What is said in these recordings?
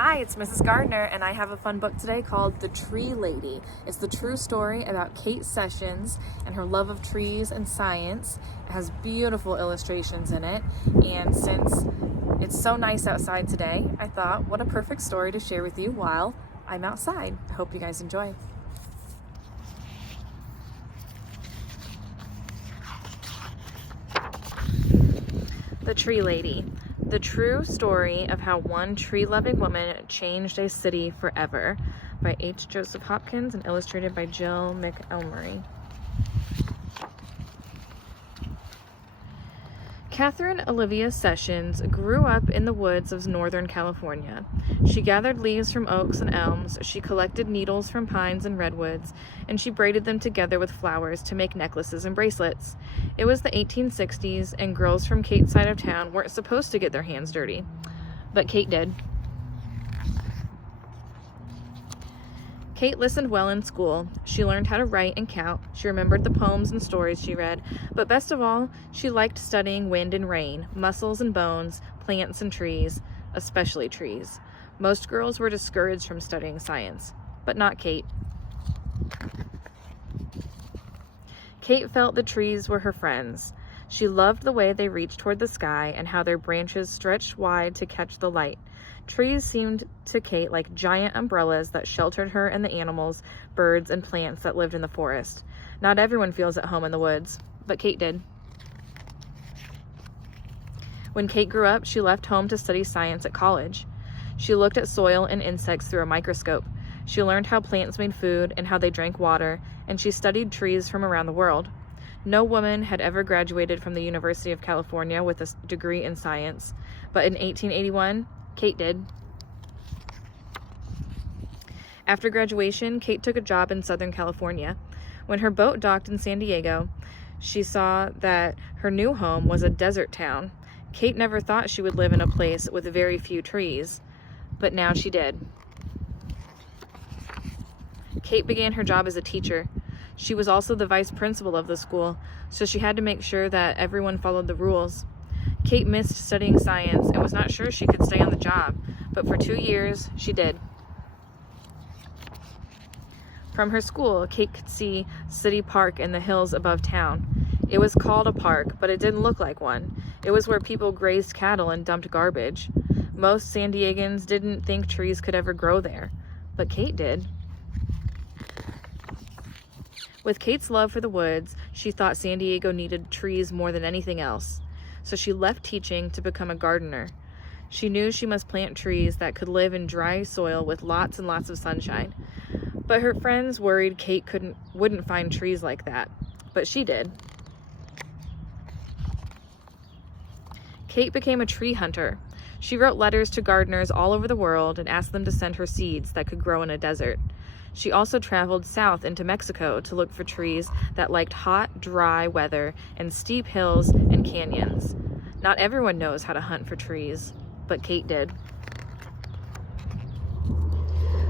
Hi, it's Mrs. Gardner, and I have a fun book today called The Tree Lady. It's the true story about Kate Sessions and her love of trees and science. It has beautiful illustrations in it, and since it's so nice outside today, I thought, what a perfect story to share with you while I'm outside. I hope you guys enjoy. The Tree Lady. The true story of how one tree-loving woman changed a city forever, by H. Joseph Hopkins and illustrated by Jill McElmurry. Catherine Olivia Sessions grew up in the woods of Northern California. She gathered leaves from oaks and elms, she collected needles from pines and redwoods, and she braided them together with flowers to make necklaces and bracelets. It was the 1860s, and girls from Kate's side of town weren't supposed to get their hands dirty, but Kate did. Kate listened well in school. She learned how to write and count. She remembered the poems and stories she read. But best of all, she liked studying wind and rain, muscles and bones, plants and trees, especially trees. Most girls were discouraged from studying science, but not Kate. Kate felt the trees were her friends. She loved the way they reached toward the sky and how their branches stretched wide to catch the light. Trees seemed to Kate like giant umbrellas that sheltered her and the animals, birds, and plants that lived in the forest. Not everyone feels at home in the woods, but Kate did. When Kate grew up, she left home to study science at college. She looked at soil and insects through a microscope. She learned how plants made food and how they drank water, and she studied trees from around the world. No woman had ever graduated from the University of California with a degree in science, but in 1881, Kate did. After graduation, Kate took a job in Southern California. When her boat docked in San Diego, she saw that her new home was a desert town. Kate never thought she would live in a place with very few trees, but now she did. Kate began her job as a teacher. She was also the vice principal of the school, so she had to make sure that everyone followed the rules. Kate missed studying science and was not sure she could stay on the job, but for 2 years, she did. From her school, Kate could see City Park in the hills above town. It was called a park, but it didn't look like one. It was where people grazed cattle and dumped garbage. Most San Diegans didn't think trees could ever grow there, but Kate did. With Kate's love for the woods, she thought San Diego needed trees more than anything else. So she left teaching to become a gardener. She knew she must plant trees that could live in dry soil with lots and lots of sunshine. But her friends worried Kate wouldn't find trees like that, but she did. Kate became a tree hunter. She wrote letters to gardeners all over the world and asked them to send her seeds that could grow in a desert. She also traveled south into Mexico to look for trees that liked hot, dry weather and steep hills and canyons. Not everyone knows how to hunt for trees, but Kate did.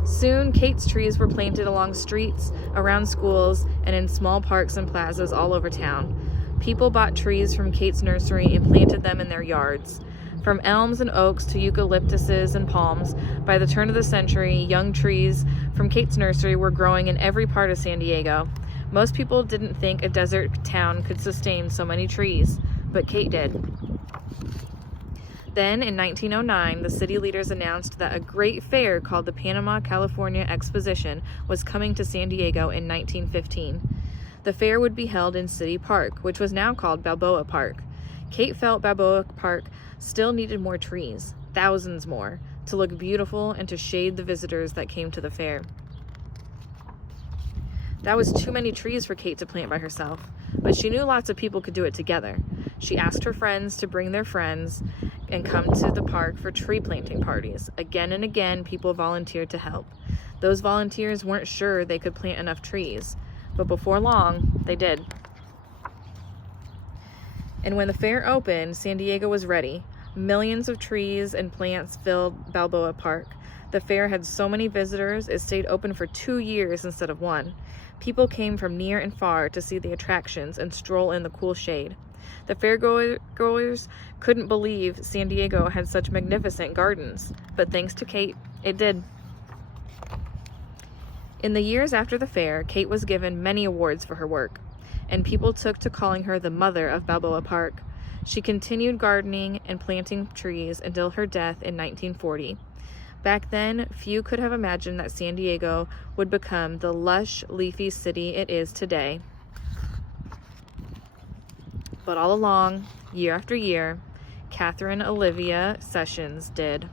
Soon, Kate's trees were planted along streets, around schools, and in small parks and plazas all over town. People bought trees from Kate's nursery and planted them in their yards. From elms and oaks to eucalyptuses and palms, by the turn of the century, young trees from Kate's nursery were growing in every part of San Diego. Most people didn't think a desert town could sustain so many trees, but Kate did. Then, in 1909, the city leaders announced that a great fair called the Panama California Exposition was coming to San Diego in 1915. The fair would be held in City Park, which was now called Balboa Park. Kate felt Balboa Park still needed more trees, thousands more, to look beautiful and to shade the visitors that came to the fair. That was too many trees for Kate to plant by herself, but she knew lots of people could do it together. She asked her friends to bring their friends and come to the park for tree planting parties. Again and again, people volunteered to help. Those volunteers weren't sure they could plant enough trees, but before long, they did. And when the fair opened, San Diego was ready. Millions of trees and plants filled Balboa Park. The fair had so many visitors, it stayed open for 2 years instead of 1. People came from near and far to see the attractions and stroll in the cool shade. The fairgoers couldn't believe San Diego had such magnificent gardens, but thanks to Kate, it did. In the years after the fair, Kate was given many awards for her work, and people took to calling her the mother of Balboa Park. She continued gardening and planting trees until her death in 1940. Back then, few could have imagined that San Diego would become the lush, leafy city it is today. But all along, year after year, Catherine Olivia Sessions did.